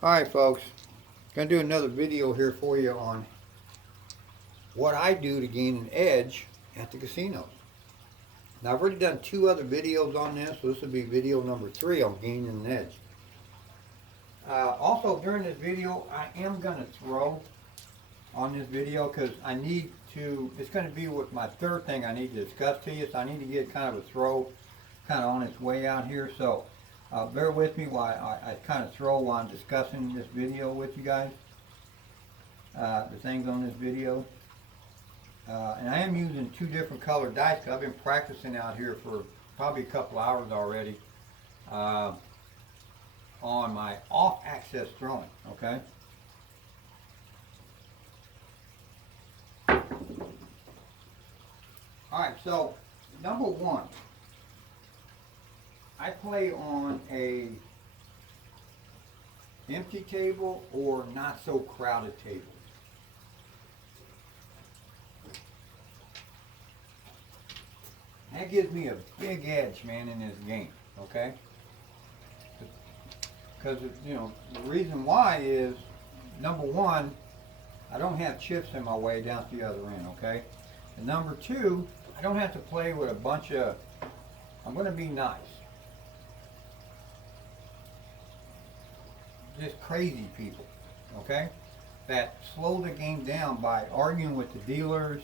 Alright folks, gonna do another video here for you on what I do to gain an edge at the casinos. Now I've already done two other videos on this, so this will be video number 3 on gaining an edge. Also during this video I am gonna throw on this video because I need to, it's gonna be what my third thing I need to discuss to you, so I need to get kind of a throw kind of on its way out here, so bear with me while I kind of throw while I'm discussing this video with you guys. The things on this video. And I am using two different colored dice because I've been practicing out here for probably a couple hours already on my off-axis throwing, okay? Alright, so number one, I play on a empty table or not so crowded table. That gives me a big edge, man, in this game, okay? Because, you know, the reason why is, number one, I don't have chips in my way down to the other end, okay? And number two, I don't have to play with a bunch of, I'm going to be nice, just crazy people, okay? That slow the game down by arguing with the dealers.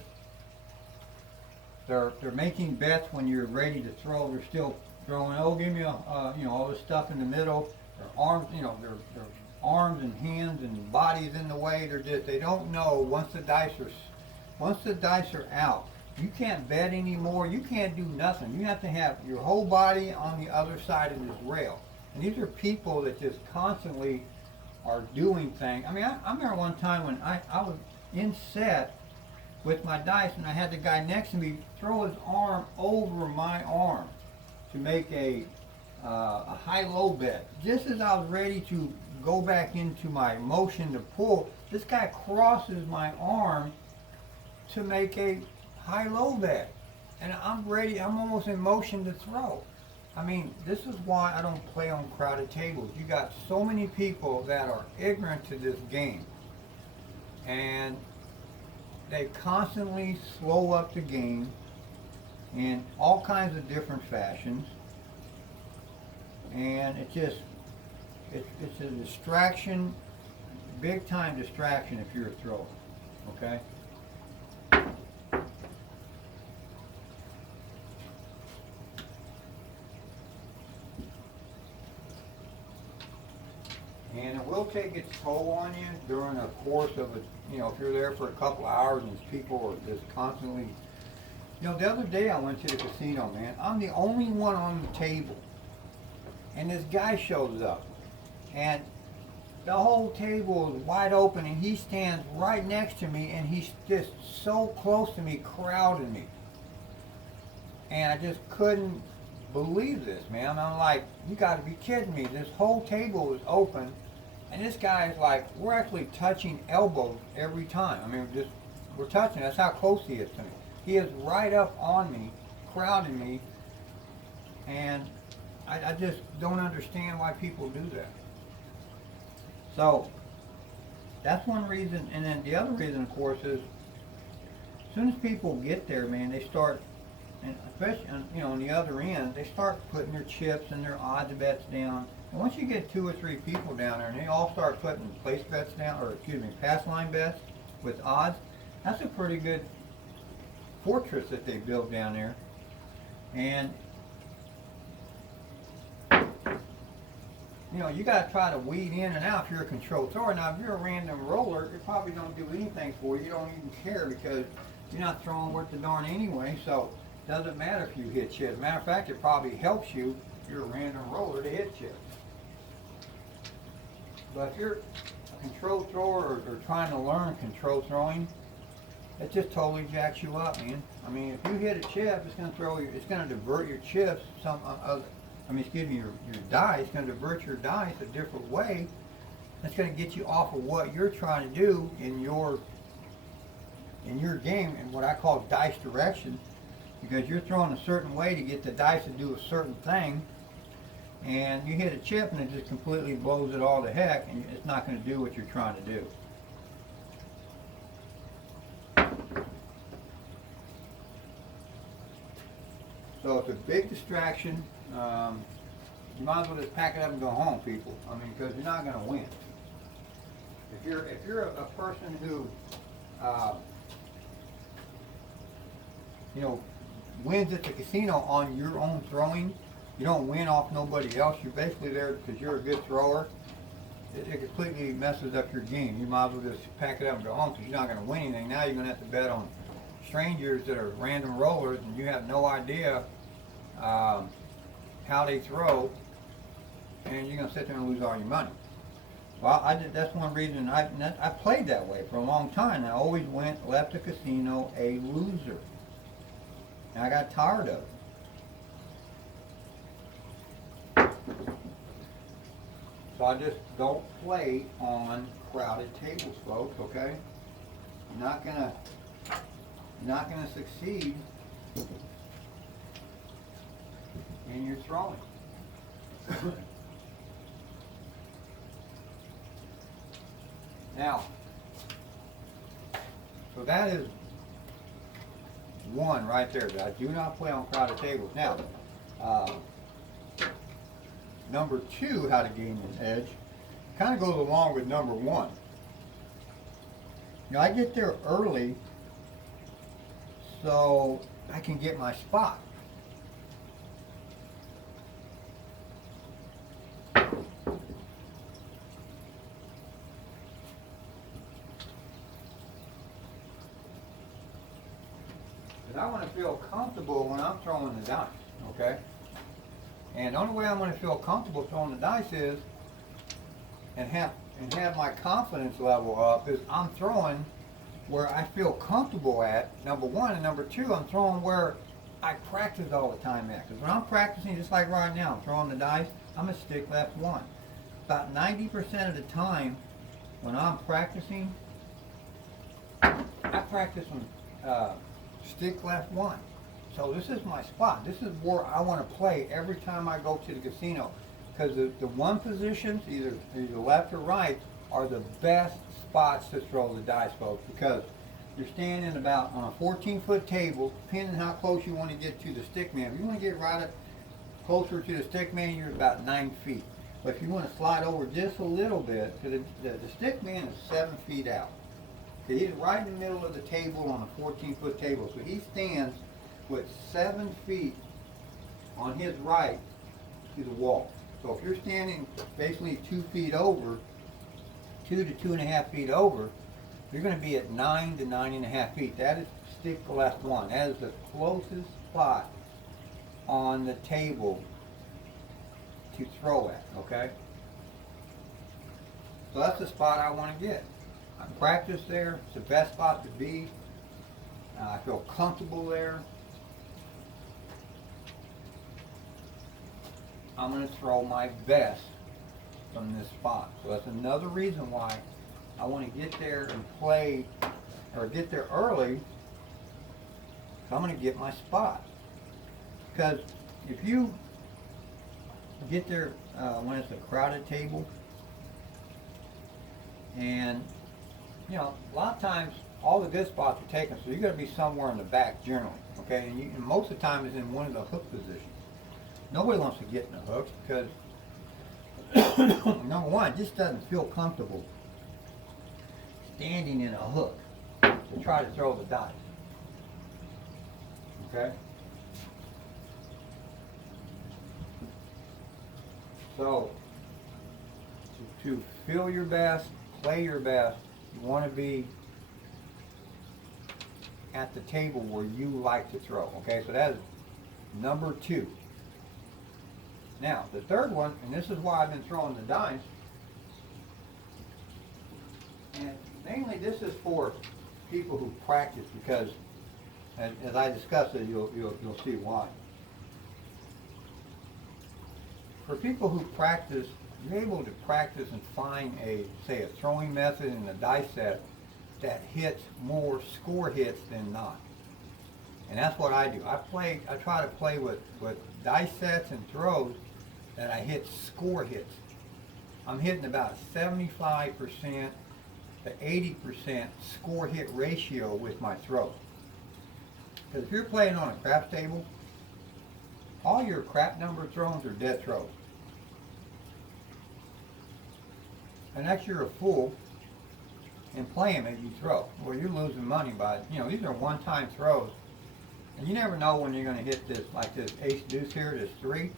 They're making bets when you're ready to throw. They're still throwing. Oh, give me a you know, all this stuff in the middle. Their arms, you know, their arms and hands and bodies in the way. They don't know once the dice are out. You can't bet anymore. You can't do nothing. You have to have your whole body on the other side of this rail. And these are people that just constantly are doing things. I mean, I remember one time when I was in set with my dice, and I had the guy next to me throw his arm over my arm to make a high-low bet. Just as I was ready to go back into my motion to pull, this guy crosses my arm to make a high-low bet. And I'm ready, I'm almost in motion to throw. I mean, this is why I don't play on crowded tables. You got so many people that are ignorant to this game. And they constantly slow up the game in all kinds of different fashions, and it's a distraction, big time distraction if you're a thrower, okay? And it will take its toll on you during the course of a, you know, if you're there for a couple hours and people are just constantly, you know, the other day I went to the casino, man. I'm the only one on the table. And this guy shows up. And the whole table is wide open and he stands right next to me and he's just so close to me, crowding me. And I just couldn't believe this, man. I'm like, you gotta be kidding me. This whole table is open. And this guy is like, we're actually touching elbows every time. I mean, we're touching. That's how close he is to me. He is right up on me, crowding me, and I just don't understand why people do that. So that's one reason. And then the other reason, of course, is as soon as people get there, man, they start, and especially you know on the other end, they start putting their chips and their odds bets down. And once you get 2 or 3 people down there and they all start putting place bets down, or excuse me, pass line bets with odds, that's a pretty good fortress that they built down there. And you know, you got to try to weed in and out if you're a controlled thrower. Now, if you're a random roller, it probably don't do anything for you. You don't even care because you're not throwing worth the darn anyway. So it doesn't matter if you hit chips. Matter of fact, it probably helps you if you're a random roller to hit chips. But if you're a controlled thrower or trying to learn controlled throwing, it just totally jacks you up, man. I mean, if you hit a chip, it's going to throw you. It's going to divert your chips some other. I mean, excuse me, your dice. It's going to divert your dice a different way. It's going to get you off of what you're trying to do in your game, and what I call dice direction, because you're throwing a certain way to get the dice to do a certain thing. and you hit a chip and it just completely blows it all to heck, and it's not going to do what you're trying to do. So it's a big distraction. You might as well just pack it up and go home, people. I mean, because you're not going to win. If you're a person who, you know, wins at the casino on your own throwing, you don't win off nobody else. You're basically there because you're a good thrower. It completely messes up your game. You might as well just pack it up and go home because you're not going to win anything. Now you're going to have to bet on strangers that are random rollers, and you have no idea how they throw, and you're going to sit there and lose all your money. Well, that's one reason I played that way for a long time. I always left the casino a loser. And I got tired of it. So I just don't play on crowded tables, folks, okay? You're not gonna succeed in your throwing. Now, so that is one right there. I do not play on crowded tables. Now, number two, how to gain an edge, kind of goes along with number one. You know, I get there early so I can get my spot. I want to feel comfortable when I'm throwing the dice, okay? And the only way I'm going to feel comfortable throwing the dice is, and have my confidence level up, is I'm throwing where I feel comfortable at, number one, and number two, I'm throwing where I practice all the time at. Because when I'm practicing, just like right now, I'm throwing the dice, I'm a stick left one. About 90% of the time when I'm practicing, I practice on stick left one. So this is my spot. This is where I want to play every time I go to the casino, because the one positions, either left or right, are the best spots to throw the dice, folks, because you're standing about on a 14-foot table, depending on how close you want to get to the stick man. If you want to get right up closer to the stick man, you're about 9 feet. But if you want to slide over just a little bit, because the stick man is 7 feet out. He's right in the middle of the table on a 14-foot table. So he stands with 7 feet on his right to the wall. So if you're standing basically 2 feet over, 2 to 2.5 feet over, you're going to be at 9 to 9.5 feet. That is stick left one. That is the closest spot on the table to throw at, okay? So that's the spot I want to get. I practice there. It's the best spot to be. I feel comfortable there. I'm going to throw my best from this spot. So that's another reason why I want to get there and play, or get there early. So I'm going to get my spot. Because if you get there when it's a crowded table, and you know, a lot of times all the good spots are taken, so you're going to be somewhere in the back generally, okay? And most of the time is in one of the hook positions. Nobody wants to get in the hooks because, number one, it just doesn't feel comfortable standing in a hook to try to throw the dice, okay? So, to feel your best, play your best, you want to be at the table where you like to throw. Okay, so that is number two. Now, the third one, and this is why I've been throwing the dice, and mainly this is for people who practice, because as I discuss it, you'll see why. For people who practice, you're able to practice and find say a throwing method in a dice set that hits more score hits than not. And that's what I do. I try to play with dice sets and throws that I hit score hits. I'm hitting about 75% to 80% score hit ratio with my throws. Because if you're playing on a craps table, all your crap number throws are dead throws. Unless you're a fool and playing it, you throw. Well, you're losing money by, these are one-time throws. And you never know when you're going to hit this, like this ace deuce here, this 3.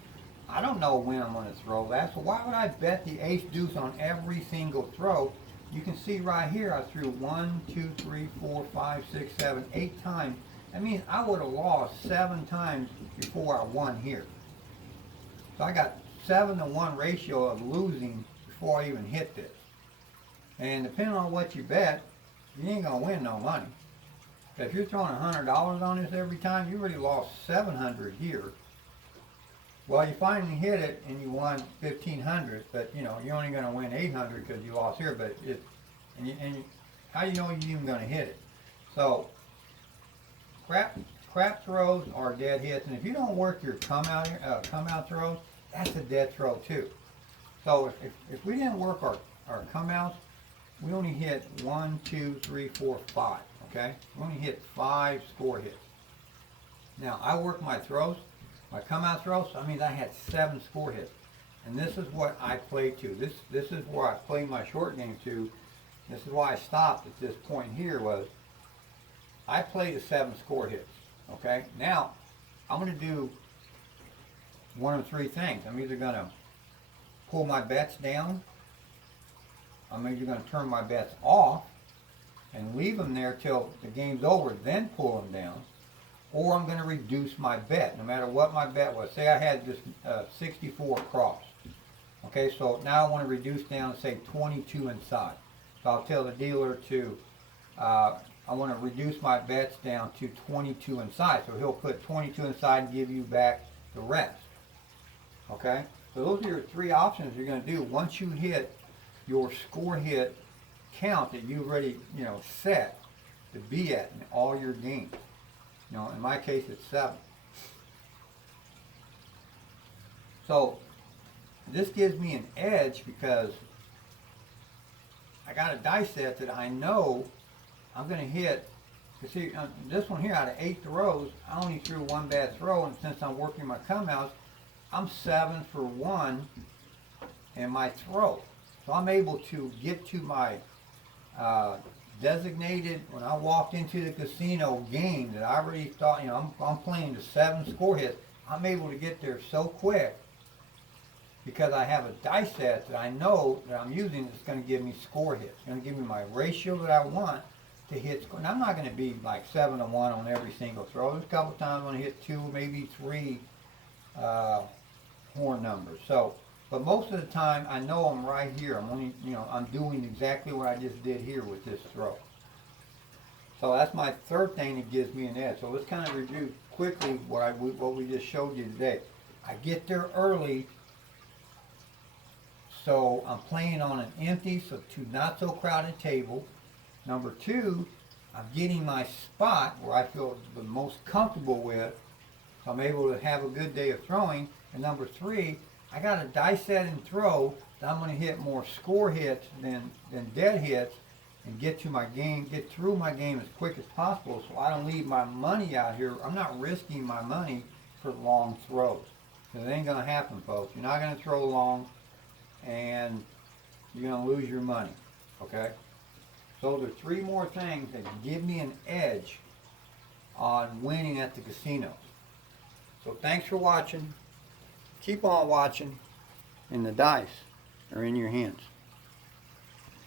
I don't know when I'm going to throw that, so why would I bet the ace deuce on every single throw? You can see right here I threw 1, 2, 3, 4, 5, 6, 7, 8 times. That means I would have lost 7 times before I won here. So I got 7-to-1 ratio of losing before I even hit this. And depending on what you bet, you ain't going to win no money. If you're throwing $100 on this every time, you already lost $700 here. Well, you finally hit it and you won $1,500, but you're only going to win $800 because you lost here. But how do you know you're even going to hit it? So crap throws are dead hits, and if you don't work your come out throws, that's a dead throw too. So if we didn't work our come outs, we only hit 1, 2, 3, 4, 5. Okay, we only hit 5 score hits. Now I work my throws. My come out throws, I mean I had 7 score hits. And this is what I play to. This is where I played my short game to. This is why I stopped at this point here was I played to 7 score hits. Okay? Now I'm gonna do one of 3 things. I'm either gonna pull my bets down, I'm either gonna turn my bets off and leave them there till the game's over, then pull them down, or I'm going to reduce my bet, no matter what my bet was. Say I had this 64 across. Okay, so now I want to reduce down, say 22 inside. So I'll tell the dealer to, I want to reduce my bets down to 22 inside. So he'll put 22 inside and give you back the rest. Okay, so those are your 3 options you're going to do once you hit your score hit count that you've already set to be at in all your games. In my case it's 7. So this gives me an edge because I got a dice set that I know I'm going to hit. You see, this one here, out of 8 throws, I only threw 1 bad throw, and since I'm working my come outs, I'm 7 for 1 in my throw. So I'm able to get to my designated, when I walked into the casino game that I already thought, I'm playing the 7 score hits, I'm able to get there so quick because I have a dice set that I know that I'm using that's going to give me score hits. It's going to give me my ratio that I want to hit score. And I'm not going to be like 7-to-1 on every single throw. There's a couple times I'm going to hit 2, maybe 3 horn numbers. So, but most of the time, I know I'm right here. I'm only, I'm doing exactly what I just did here with this throw. So that's my 3rd thing that gives me an edge. So let's kind of review quickly what we just showed you today. I get there early, so I'm playing on an empty, so 2 not so crowded table. Number 2, I'm getting my spot where I feel the most comfortable with, so I'm able to have a good day of throwing. And number 3, I got a dice set and throw that I'm going to hit more score hits than dead hits and get to my game, get through my game as quick as possible so I don't leave my money out here. I'm not risking my money for long throws. Because it ain't going to happen, folks. You're not going to throw long and you're going to lose your money. Okay? So there are 3 more things that give me an edge on winning at the casino. So thanks for watching. Keep on watching, and the dice are in your hands.